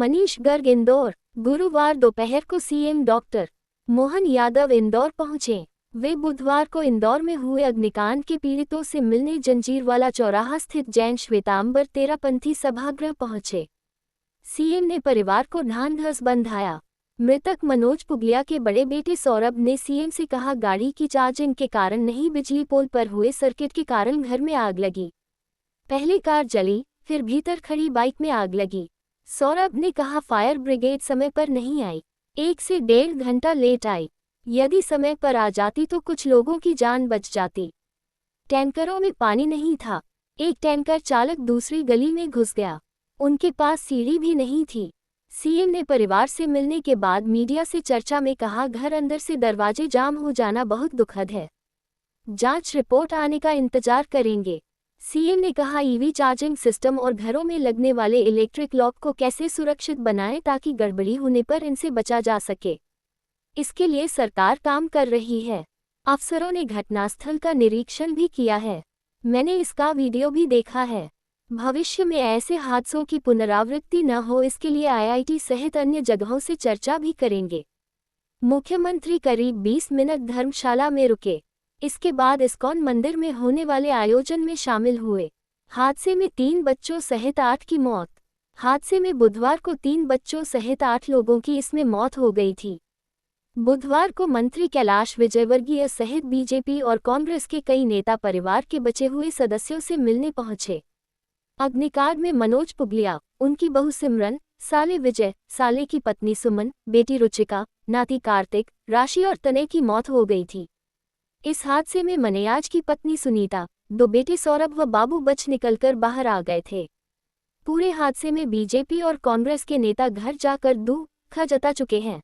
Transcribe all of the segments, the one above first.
मनीष गर्ग इंदौर। गुरुवार दोपहर को सीएम डॉक्टर मोहन यादव इंदौर पहुंचे। वे बुधवार को इंदौर में हुए अग्निकांड के पीड़ितों से मिलने जंजीरवाला चौराहा स्थित जैन श्वेतांबर तेरापंथी सभागृह पहुंचे। सीएम ने परिवार को ढांढस बंधाया। मृतक मनोज पुगलिया के बड़े बेटे सौरभ ने सीएम से कहा, गाड़ी की चार्जिंग के कारण नहीं, बिजली पोल पर हुए सर्किट के कारण घर में आग लगी। पहले कार जली, फिर भीतर खड़ी बाइक में आग लगी। सौरभ ने कहा, फायर ब्रिगेड समय पर नहीं आई, 1 से 1.5 घंटा लेट आई। यदि समय पर आ जाती तो कुछ लोगों की जान बच जाती। टैंकरों में पानी नहीं था। एक टैंकर चालक दूसरी गली में घुस गया। उनके पास सीढ़ी भी नहीं थी। सीएम ने परिवार से मिलने के बाद मीडिया से चर्चा में कहा, घर अंदर से दरवाजे जाम हो जाना बहुत दुखद है। जांच रिपोर्ट आने का इंतजार करेंगे। सीएम ने कहा, ईवी चार्जिंग सिस्टम और घरों में लगने वाले इलेक्ट्रिक लॉक को कैसे सुरक्षित बनाएं ताकि गड़बड़ी होने पर इनसे बचा जा सके। इसके लिए सरकार काम कर रही है। अफसरों ने घटनास्थल का निरीक्षण भी किया है। मैंने इसका वीडियो भी देखा है। भविष्य में ऐसे हादसों की पुनरावृत्ति न हो, इसके लिए आईआईटी सहित अन्य जगहों से चर्चा भी करेंगे। मुख्यमंत्री करीब 20 मिनट धर्मशाला में रुके। इसके बाद इस्कॉन मंदिर में होने वाले आयोजन में शामिल हुए। हादसे में 3 बच्चों सहित 8 की मौत। हादसे में बुधवार को 3 बच्चों सहित 8 लोगों की इसमें मौत हो गई थी। बुधवार को मंत्री कैलाश विजयवर्गीय सहित बीजेपी और कांग्रेस के कई नेता परिवार के बचे हुए सदस्यों से मिलने पहुंचे। अग्निकांड में मनोज पुगलिया, उनकी बहू सिमरन, साले विजय, साले की पत्नी सुमन, बेटी रुचिका, नाती कार्तिक, राशि और तनय की मौत हो गई थी। इस हादसे में मनयाज की पत्नी सुनीता, 2 बेटे सौरभ व बाबू बच निकलकर बाहर आ गए थे। पूरे हादसे में बीजेपी और कांग्रेस के नेता घर जाकर दुख जता चुके हैं।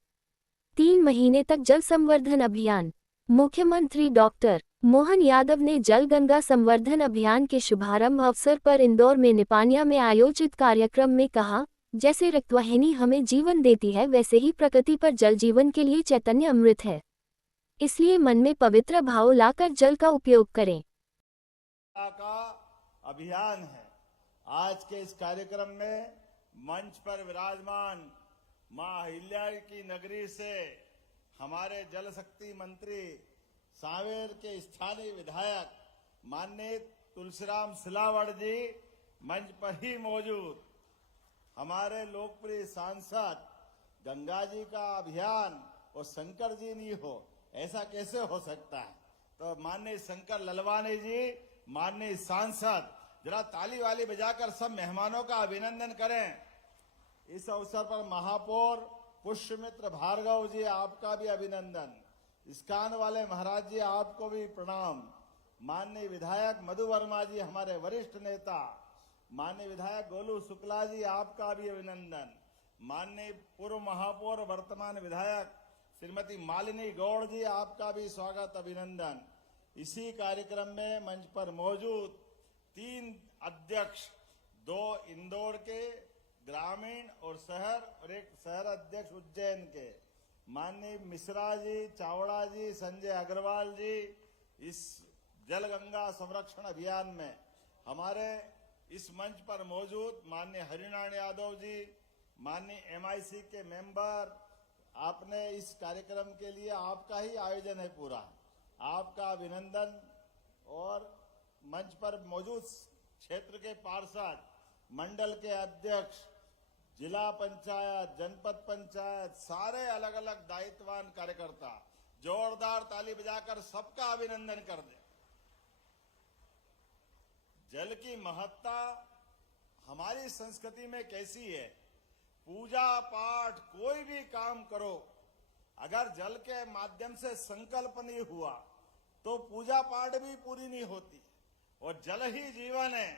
3 महीने तक जल संवर्धन अभियान। मुख्यमंत्री डॉक्टर मोहन यादव ने जल गंगा संवर्धन अभियान के शुभारंभ अवसर पर इंदौर में निपानिया में आयोजित कार्यक्रम में कहा, जैसे रक्तवाहिनी हमें जीवन देती है, वैसे ही प्रकृति पर जल जीवन के लिए चैतन्य अमृत है। इसलिए मन में पवित्र भाव लाकर जल का उपयोग करें। का अभियान है। आज के इस कार्यक्रम में मंच पर विराजमान मां अहिल्या की नगरी से हमारे जल शक्ति मंत्री सांवेर के स्थानीय विधायक माननीय तुलसीराम सिलावट जी मंच पर ही मौजूद। हमारे लोकप्रिय सांसद गंगा जी का अभियान और शंकर जी नहीं हो, ऐसा कैसे हो सकता है। तो माननीय शंकर ललवानी जी, माननीय सांसद, जरा ताली वाली बजाकर सब मेहमानों का अभिनंदन करें। इस अवसर पर महापौर पुष्यमित्र भार्गव जी, आपका भी अभिनंदन। इस्कान वाले महाराज जी, आपको भी प्रणाम। माननीय विधायक मधु वर्मा जी, हमारे वरिष्ठ नेता, माननीय विधायक गोलू शुक्ला जी, आपका भी अभिनंदन। माननीय पूर्व महापौर वर्तमान विधायक श्रीमती मालिनी गौड़ जी, आपका भी स्वागत, अभिनंदन। इसी कार्यक्रम में मंच पर मौजूद 3 अध्यक्ष, 2 इंदौर के ग्रामीण और शहर और एक शहर अध्यक्ष उज्जैन के, माननीय मिश्रा जी, चावड़ा जी, संजय अग्रवाल जी, इस जल गंगा संरक्षण अभियान में हमारे इस मंच पर मौजूद माननीय हरिनारायण यादव जी, माननीय एमआईसी के मेंबर, आपने इस कार्यक्रम के लिए, आपका ही आयोजन है पूरा, आपका अभिनंदन। और मंच पर मौजूद क्षेत्र के पार्षद, मंडल के अध्यक्ष, जिला पंचायत, जनपद पंचायत, सारे अलग अलग दायित्ववान कार्यकर्ता, जोरदार ताली बजाकर सबका अभिनंदन कर दे। जल की महत्ता हमारी संस्कृति में कैसी है। पूजा पाठ कोई भी काम करो, अगर जल के माध्यम से संकल्प नहीं हुआ तो पूजा पाठ भी पूरी नहीं होती। और जल ही जीवन है,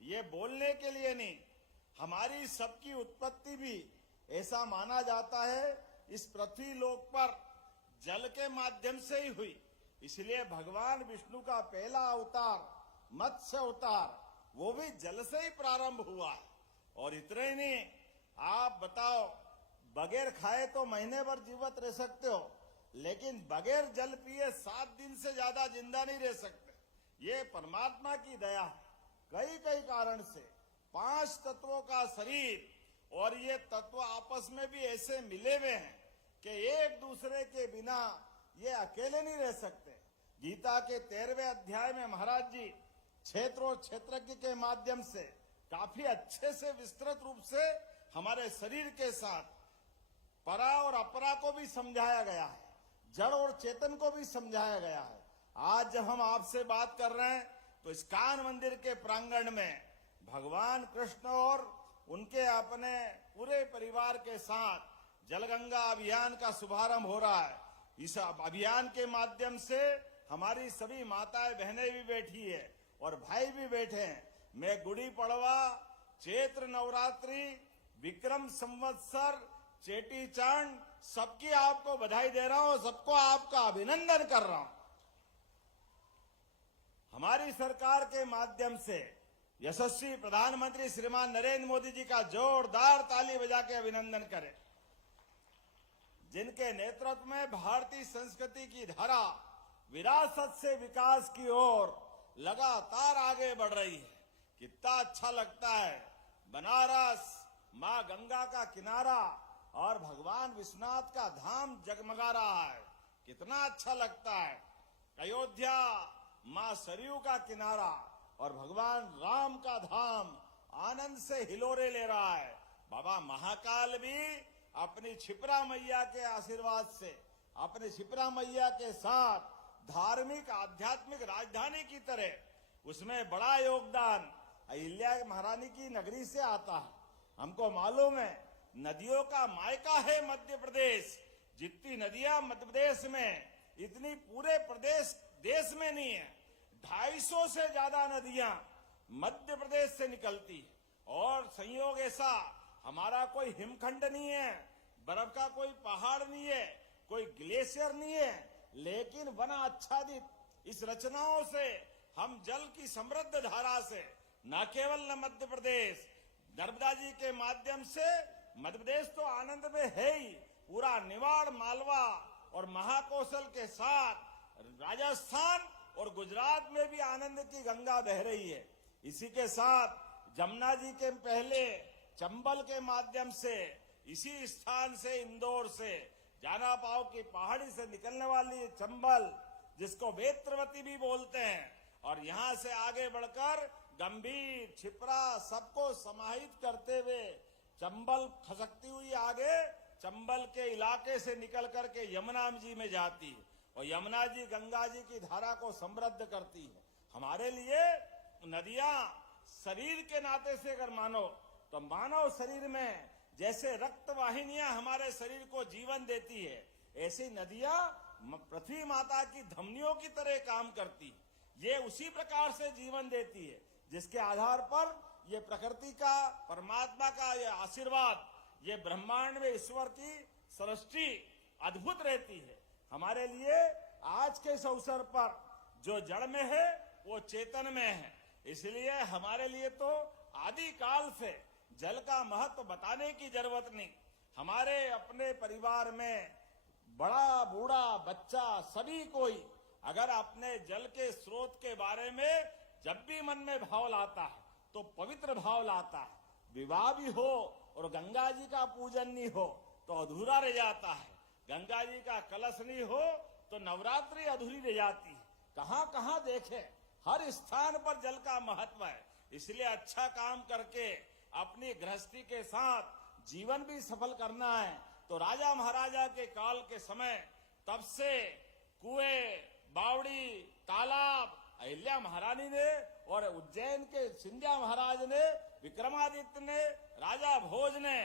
ये बोलने के लिए नहीं, हमारी सबकी उत्पत्ति भी ऐसा माना जाता है इस पृथ्वी लोक पर जल के माध्यम से ही हुई। इसलिए भगवान विष्णु का पहला अवतार मत्स्य अवतार, वो भी जल से ही प्रारंभ हुआ। और इतना ही नहीं, आप बताओ, बगैर खाए तो महीने भर जीवित रह सकते हो, लेकिन बगैर जल पिए 7 दिन से ज्यादा जिंदा नहीं रह सकते। ये परमात्मा की दया है। कई कारण से 5 तत्वों का शरीर और ये तत्व आपस में भी ऐसे मिले हुए हैं कि एक दूसरे के बिना ये अकेले नहीं रह सकते। गीता के 13वें अध्याय में महाराज जी क्षेत्र और क्षेत्रज्ञ के माध्यम से काफी अच्छे से विस्तृत रूप से हमारे शरीर के साथ परा और अपरा को भी समझाया गया है, जड़ और चेतन को भी समझाया गया है। आज जब हम आपसे बात कर रहे हैं तो इस्कॉन मंदिर के प्रांगण में भगवान कृष्ण और उनके अपने पूरे परिवार के साथ जलगंगा अभियान का शुभारंभ हो रहा है। इस अभियान के माध्यम से हमारी सभी माताएं बहनें भी बैठी है और भाई भी बैठे हैं। मैं गुड़ी पड़वा, चैत्र नवरात्रि, विक्रम संवत्सर, चेटी चांद सबकी आपको बधाई दे रहा हूं, सबको आपका अभिनंदन कर रहा हूं। हमारी सरकार के माध्यम से यशस्वी प्रधानमंत्री श्रीमान नरेंद्र मोदी जी का जोरदार ताली बजा के अभिनंदन करें, जिनके नेतृत्व में भारतीय संस्कृति की धारा विरासत से विकास की ओर लगातार आगे बढ़ रही है। कितना अच्छा लगता है, बनारस मां गंगा का किनारा और भगवान विश्वनाथ का धाम जगमगा रहा है, कितना अच्छा लगता है। अयोध्या मां सरयू का किनारा और भगवान राम का धाम आनंद से हिलोरे ले रहा है। बाबा महाकाल भी अपनी क्षिप्रा मैया के आशीर्वाद से, अपनी क्षिप्रा मैया के साथ धार्मिक आध्यात्मिक राजधानी की तरह उसमें बड़ा योगदान अहिल्या महारानी की नगरी से आता है। हमको मालूम है नदियों का मायका है मध्य प्रदेश। जितनी नदियां मध्य प्रदेश में, इतनी पूरे प्रदेश देश में नहीं है। 250 से ज्यादा नदियां मध्य प्रदेश से निकलती है। और संयोग ऐसा, हमारा कोई हिमखंड नहीं है, बर्फ का कोई पहाड़ नहीं है, कोई ग्लेशियर नहीं है, लेकिन वन आच्छादित इस रचनाओं से हम जल की समृद्ध धारा से न केवल न मध्य प्रदेश नर्मदा जी के माध्यम से, मध्य प्रदेश तो आनंद में है ही, पूरा निवाड़ मालवा और महाकौशल के साथ राजस्थान और गुजरात में भी आनंद की गंगा बह रही है। इसी के साथ जमुना जी के पहले चंबल के माध्यम से, इसी स्थान से इंदौर से जाना पाव की पहाड़ी से निकलने वाली चंबल, जिसको वेत्रवती भी बोलते हैं, और यहां से आगे बढ़कर गंभीर, छिपरा सबको समाहित करते हुए चंबल खसकती हुई आगे चंबल के इलाके से निकल करके यमुना जी में जाती है और यमुना जी गंगा जी की धारा को समृद्ध करती है। हमारे लिए नदियां शरीर के नाते से अगर मानो तो मानव शरीर में जैसे रक्त वाहिनियां हमारे शरीर को जीवन देती है, ऐसी नदियां पृथ्वी माता की धमनियों की तरह काम करती है। ये उसी प्रकार से जीवन देती है, जिसके आधार पर ये प्रकृति का, परमात्मा का ये आशीर्वाद, ये ब्रह्मांड में ईश्वर की सृष्टि अद्भुत रहती है। हमारे लिए आज के इस अवसर पर जो जड़ में है वो चेतन में है। इसलिए हमारे लिए तो आदि काल से जल का महत्व बताने की जरूरत नहीं। हमारे अपने परिवार में बड़ा बूढ़ा बच्चा सभी कोई अगर अपने जल के स्रोत के बारे में जब भी मन में भाव लाता है तो पवित्र भाव लाता है। विवाह भी हो और गंगा जी का पूजन नहीं हो तो अधूरा रह जाता है। गंगा जी का कलश नहीं हो तो नवरात्रि अधूरी रह जाती है। कहां कहां देखे, हर स्थान पर जल का महत्व है। इसलिए अच्छा काम करके अपनी गृहस्थी के साथ जीवन भी सफल करना है तो राजा महाराजा के काल के समय तब से कुएं, बावड़ी, तालाब अहिल्या महारानी ने और उज्जैन के सिंधिया महाराज ने, विक्रमादित्य ने, राजा भोज ने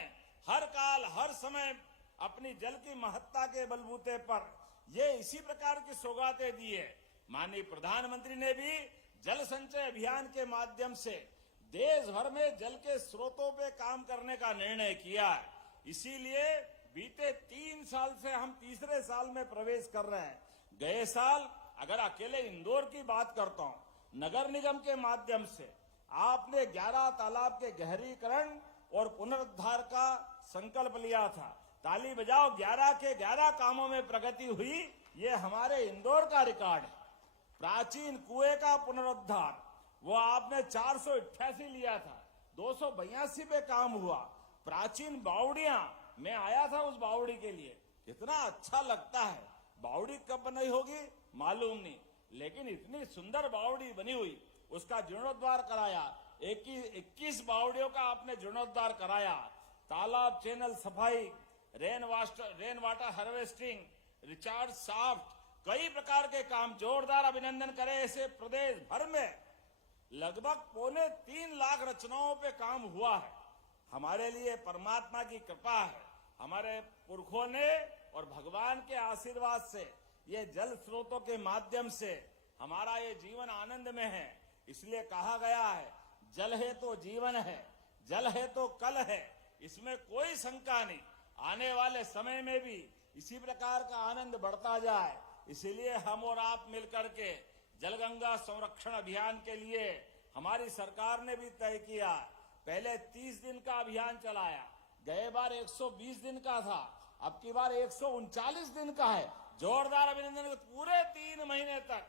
हर काल हर समय अपनी जल की महत्ता के बलबूते पर ये इसी प्रकार की सौगातें दी है। माननीय प्रधानमंत्री ने भी जल संचय अभियान के माध्यम से देश भर में जल के स्रोतों पे काम करने का निर्णय किया है। इसीलिए बीते 3 साल से हम तीसरे साल में प्रवेश कर रहे हैं। गए साल अगर अकेले इंदौर की बात करता हूं, नगर निगम के माध्यम से आपने 11 तालाब के गहरीकरण और पुनरुद्धार का संकल्प लिया था। ताली बजाओ, 11 के 11 कामों में प्रगति हुई। ये हमारे इंदौर का रिकॉर्ड है। प्राचीन कुएं का पुनरुद्धार वो आपने 488 लिया था, 282 पे काम हुआ। प्राचीन बावड़ियां, मैं आया था उस बावड़ी के लिए, इतना अच्छा लगता है। बावड़ी कब बनाई होगी मालूम नहीं, लेकिन इतनी सुंदर बावड़ी बनी हुई, उसका जीर्णोद्धार कराया। 21 बावड़ियों का आपने जीर्णोद्धार कराया। तालाब चैनल सफाई, rain water harvesting, recharge shaft, कई प्रकार के काम, जोरदार अभिनंदन करें। ऐसे प्रदेश भर में लगभग 3.25 लाख रचनाओं पे काम हुआ है। हमारे लिए परमात्मा की कृपा है, हमारे पुरखों ने और भगवान के आशीर्वाद से, ये जल स्रोतों के माध्यम से हमारा ये जीवन आनंद में है। इसलिए कहा गया है, जल है तो जीवन है, जल है तो कल है, इसमें कोई शंका नहीं। आने वाले समय में भी इसी प्रकार का आनंद बढ़ता जाए, इसीलिए हम और आप मिलकर के जलगंगा संरक्षण अभियान के लिए हमारी सरकार ने भी तय किया। पहले 30 दिन का अभियान चलाया, गए बार 120 दिन का था, अब की बार 139 दिन का है। जोरदार अभिनंदन। पूरे 3 महीने तक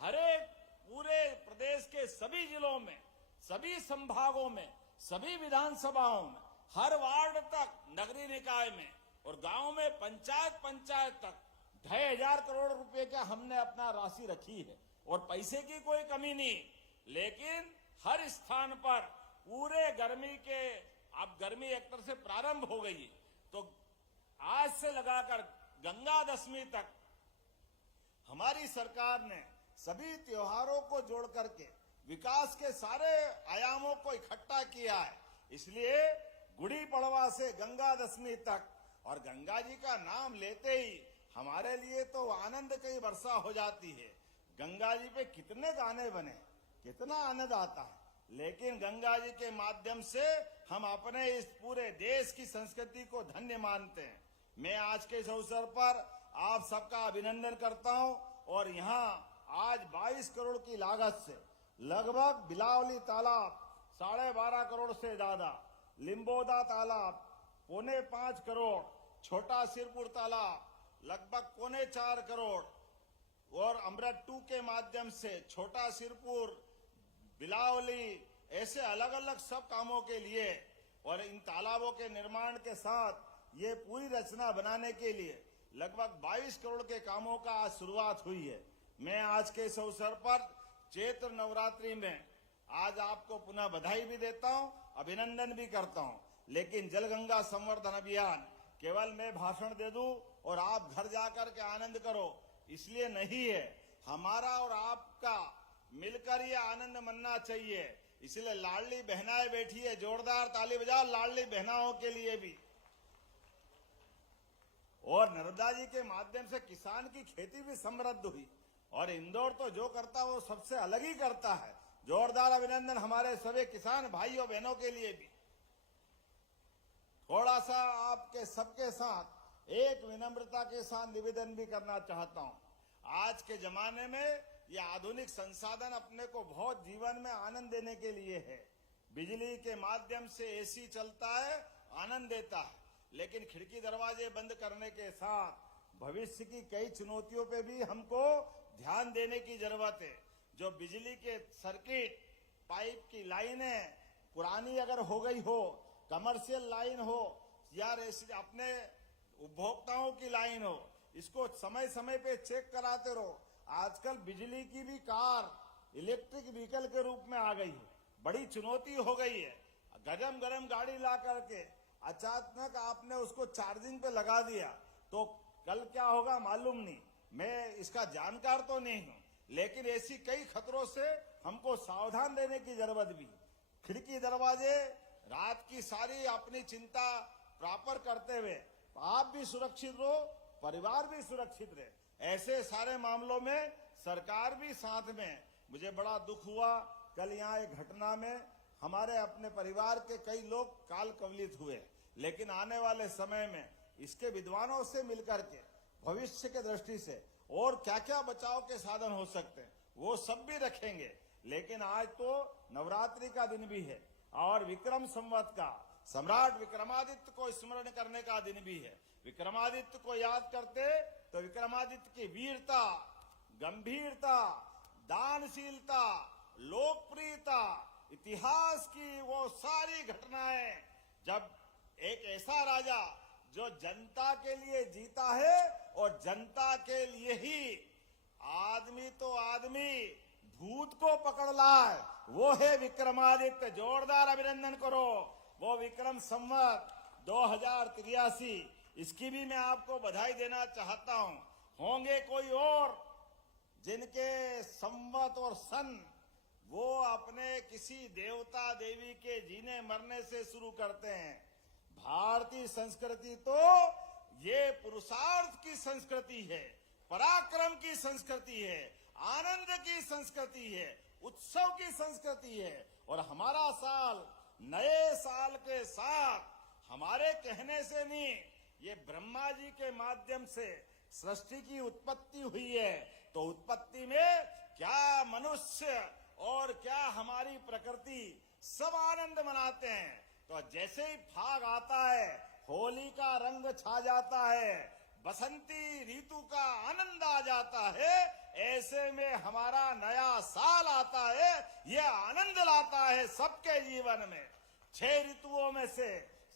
हर एक पूरे प्रदेश के सभी जिलों में, सभी संभागों में, सभी विधानसभाओं में, हर वार्ड तक, नगरीय निकाय में और गांव में, पंचायत तक 2,500 करोड़ रुपए का हमने अपना राशि रखी है और पैसे की कोई कमी नहीं। लेकिन हर स्थान पर पूरे गर्मी के, अब गर्मी एक तरह से प्रारंभ हो गई है, तो आज से लगाकर गंगा दशमी तक हमारी सरकार ने सभी त्योहारों को जोड़ करके विकास के सारे आयामों को इकट्ठा किया है। इसलिए गुड़ी पड़वा से गंगा दशमी तक, और गंगा जी का नाम लेते ही हमारे लिए तो आनंद की वर्षा हो जाती है। गंगा जी पे कितने गाने बने, कितना आनंद आता है, लेकिन गंगा जी के माध्यम से हम अपने इस पूरे देश की संस्कृति को धन्य मानते हैं। मैं आज के इस अवसर पर आप सबका अभिनंदन करता हूं। और यहाँ आज 22 करोड़ की लागत से लगभग बिलावली तालाब 12.5 करोड़ से ज्यादा, लिम्बोदा तालाब 4.25 करोड़, छोटा सिरपुर तालाब लगभग 4.25 करोड़, और अमृत 2 के माध्यम से छोटा सिरपुर, बिलावली, ऐसे अलग अलग सब कामों के लिए और इन तालाबों के निर्माण के साथ ये पूरी रचना बनाने के लिए लगभग 22 करोड़ के कामों का आज शुरुआत हुई है। मैं आज के इस अवसर पर चैत्र नवरात्रि में आज आपको पुनः बधाई भी देता हूं, अभिनंदन भी करता हूं। लेकिन जलगंगा संवर्धन अभियान केवल मैं भाषण दे दूं और आप घर जाकर के आनंद करो, इसलिए नहीं है। हमारा और आपका मिलकर ये आनंद मनना चाहिए। इसलिए लाडली बहनाएं बैठी है, जोरदार ताली बजाओ लाडली बहनाओं के लिए भी। और नर्मदा जी के माध्यम से किसान की खेती भी समृद्ध हुई, और इंदौर तो जो करता वो सबसे अलग ही करता है। जोरदार अभिनंदन हमारे सभी किसान भाइयों बहनों के लिए भी। थोड़ा सा आपके सबके साथ एक विनम्रता के साथ निवेदन भी करना चाहता हूं। आज के जमाने में ये आधुनिक संसाधन अपने को बहुत जीवन में आनंद देने के लिए है। बिजली के माध्यम से एसी चलता है, आनंद देता है, लेकिन खिड़की दरवाजे बंद करने के साथ भविष्य की कई चुनौतियों पे भी हमको ध्यान देने की जरूरत है। जो बिजली के सर्किट, पाइप की लाइनें पुरानी अगर हो गई हो, कमर्शियल लाइन हो या अपने उपभोक्ताओं की लाइन हो, इसको समय समय पे चेक कराते रहो। आजकल बिजली की भी कार इलेक्ट्रिक व्हीकल के रूप में आ गई है, बड़ी चुनौती हो गई है। गरम गरम गाड़ी ला करके अचानक आपने उसको चार्जिंग पे लगा दिया तो कल क्या होगा मालूम नहीं। मैं इसका जानकार तो नहीं हूं, लेकिन ऐसी कई खतरों से हमको सावधान रहने की जरूरत भी। खिड़की दरवाजे रात की सारी अपनी चिंता प्रॉपर करते हुए आप भी सुरक्षित रहो, परिवार भी सुरक्षित रहे। ऐसे सारे मामलों में सरकार भी साथ में। मुझे बड़ा दुख हुआ कल यहाँ एक घटना में हमारे अपने परिवार के कई लोग काल कवलित हुए, लेकिन आने वाले समय में इसके विद्वानों से मिलकर के भविष्य के दृष्टि से और क्या क्या बचाव के साधन हो सकते हैं वो सब भी रखेंगे। लेकिन आज तो नवरात्रि का दिन भी है और विक्रम संवत का सम्राट विक्रमादित्य को स्मरण करने का दिन भी है। विक्रमादित्य को याद करते तो विक्रमादित्य की वीरता, गंभीरता, दानशीलता, लोकप्रियता, इतिहास की वो सारी घटनाएं जब एक ऐसा राजा जो जनता के लिए जीता है और जनता के लिए ही आदमी तो आदमी भूत को पकड़ लाए, वो है विक्रमादित्य। जोरदार अभिनंदन करो। वो विक्रम संवत 2083, इसकी भी मैं आपको बधाई देना चाहता हूं। होंगे कोई और जिनके संवत और सन वो अपने किसी देवता देवी के जीने मरने से शुरू करते हैं। भारतीय संस्कृति तो ये पुरुषार्थ की संस्कृति है, पराक्रम की संस्कृति है, आनंद की संस्कृति है, उत्सव की संस्कृति है। और हमारा साल नए साल के साथ हमारे कहने से नहीं, ये ब्रह्मा जी के माध्यम से सृष्टि की उत्पत्ति हुई है। तो उत्पत्ति में क्या मनुष्य और क्या हमारी प्रकृति सब आनंद मनाते हैं। तो जैसे ही फाग आता है, होली का रंग छा जाता है, बसंती ऋतु का आनंद आ जाता है, ऐसे में हमारा नया साल आता है, यह आनंद लाता है सबके जीवन में। 6 ऋतुओं में से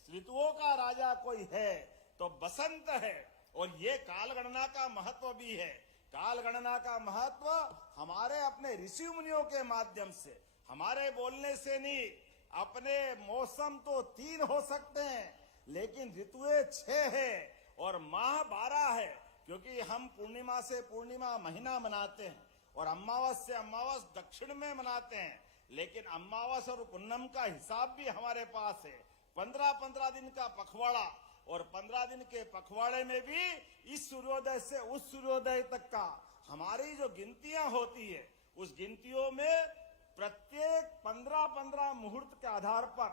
ऋतुओं का राजा कोई है तो बसंत है। और ये कालगणना का महत्व भी है। कालगणना का महत्व हमारे अपने ऋषि मुनियों के माध्यम से, हमारे बोलने से नहीं। अपने मौसम तो 3 हो सकते हैं, लेकिन ऋतुएं 6 है और माह 12 है, क्योंकि हम पूर्णिमा से पूर्णिमा महीना मनाते हैं और अमावस से अमावस दक्षिण में मनाते हैं। लेकिन अमावस और पूनम का हिसाब भी हमारे पास है। 15-15 दिन का पखवाड़ा, और 15 दिन के पखवाड़े में भी इस सूर्योदय से उस सूर्योदय तक का हमारी जो गिनतियां होती है, उस गिनतियों में प्रत्येक 15-15 मुहूर्त के आधार पर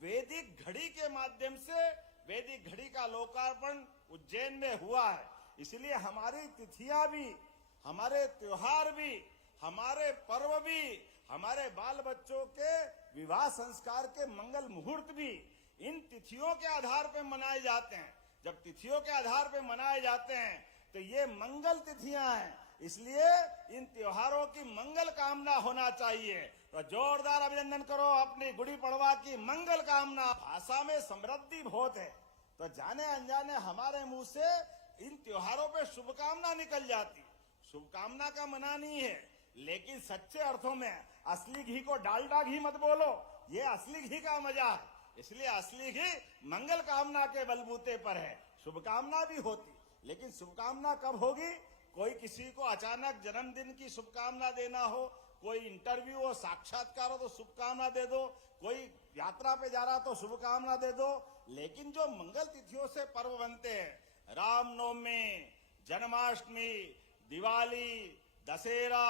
वैदिक घड़ी के माध्यम से वैदिक घड़ी का लोकार्पण उज्जैन में हुआ है। इसलिए हमारी तिथियां भी, हमारे त्योहार भी, हमारे पर्व भी, हमारे बाल बच्चों के विवाह संस्कार के मंगल मुहूर्त भी इन तिथियों के आधार पर मनाए जाते हैं। जब तिथियों के आधार पर मनाए जाते हैं तो ये मंगल तिथियां हैं, इसलिए इन त्योहारों की मंगल कामना होना चाहिए। तो जोरदार अभिनंदन करो अपनी गुड़ी पड़वा की मंगल कामना। भाषा में समृद्धि बहुत है, तो जाने अनजाने हमारे मुंह से इन त्योहारों पे शुभकामना निकल जाती। शुभकामना का मना नहीं है, लेकिन सच्चे अर्थों में असली घी को डालडा घी मत बोलो, ये असली घी का मजा है। इसलिए असली घी मंगल कामना के बलबूते पर है। शुभकामना भी होती, लेकिन शुभकामना कब होगी? कोई किसी को अचानक जन्मदिन की शुभकामना देना हो, कोई इंटरव्यू हो, साक्षात्कार हो तो शुभकामना दे दो, कोई यात्रा पे जा रहा तो शुभकामना दे दो। लेकिन जो मंगल तिथियों से पर्व बनते हैं, रामनवमी, जन्माष्टमी, दिवाली, दशहरा,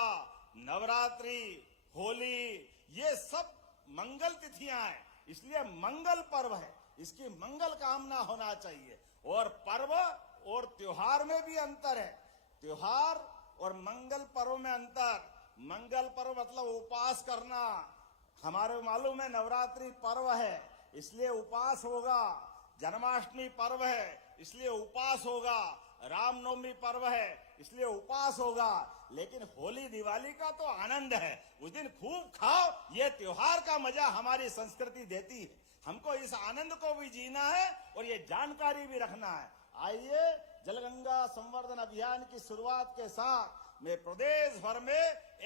नवरात्रि, होली, ये सब मंगल तिथियां हैं, इसलिए मंगल पर्व है, इसकी मंगल कामना होना चाहिए। और पर्व और त्योहार में भी अंतर है। त्योहार और मंगल पर्व में अंतर। मंगल पर्व मतलब उपवास करना। हमारे मालूम है नवरात्रि पर्व है, इसलिए उपवास होगा। जन्माष्टमी पर्व है, इसलिए उपवास होगा। रामनवमी पर्व है, इसलिए उपवास होगा। लेकिन होली दिवाली का तो आनंद है, उस दिन खूब खाओ, ये त्योहार का मजा हमारी संस्कृति देती है। हमको इस आनंद को भी जीना है और ये जानकारी भी रखना है। आइए जलगंगा संवर्धन अभियान की शुरुआत के साथ मैं प्रदेश भर में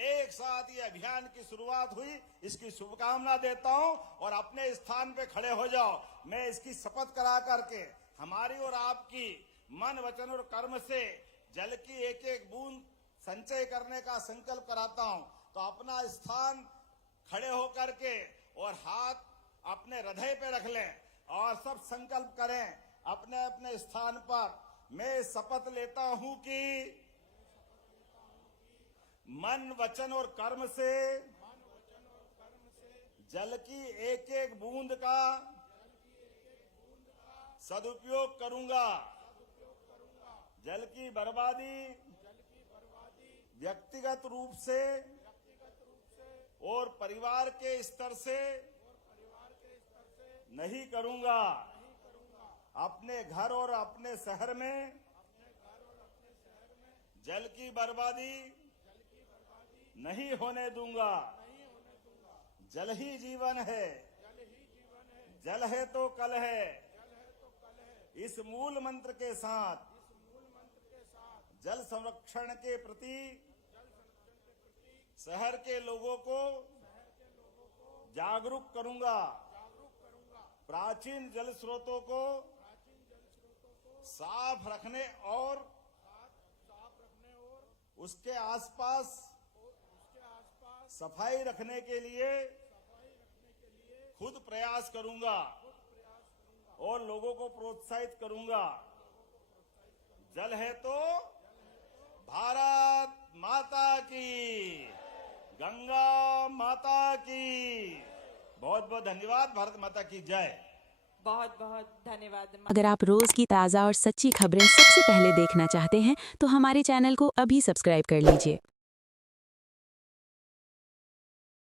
एक साथ ये अभियान की शुरुआत हुई, इसकी शुभकामना देता हूं। और अपने स्थान पे खड़े हो जाओ। मैं इसकी शपथ करा करके हमारी और आपकी मन वचन और कर्म से जल की एक एक बूंद संचय करने का संकल्प कराता हूं। तो अपना स्थान खड़े होकर के और हाथ अपने हृदय पे रख लें और सब संकल्प करें अपने अपने स्थान पर। मैं शपथ लेता हूं कि मन वचन और कर्म से जल की एक एक बूंद का सदुपयोग करूंगा। जल की बर्बादी व्यक्तिगत रूप से और परिवार के स्तर से नहीं करूंगा। अपने घर और अपने शहर में जल की बर्बादी नहीं होने दूंगा। जल ही जीवन है, जल है तो कल है, इस मूल मंत्र के साथ जल संरक्षण के प्रति शहर के लोगों को जागरूक करूंगा। प्राचीन जल स्रोतों को साफ रखने और उसके आसपास सफाई रखने के लिए खुद प्रयास करूंगा और लोगों को प्रोत्साहित करूंगा। जल है तो भारत माता की, गंगा माता की। बहुत बहुत धन्यवाद। भारत माता की जय। बहुत बहुत धन्यवाद। अगर आप रोज की ताज़ा और सच्ची खबरें सबसे पहले देखना चाहते हैं तो हमारे चैनल को अभी सब्सक्राइब कर लीजिए।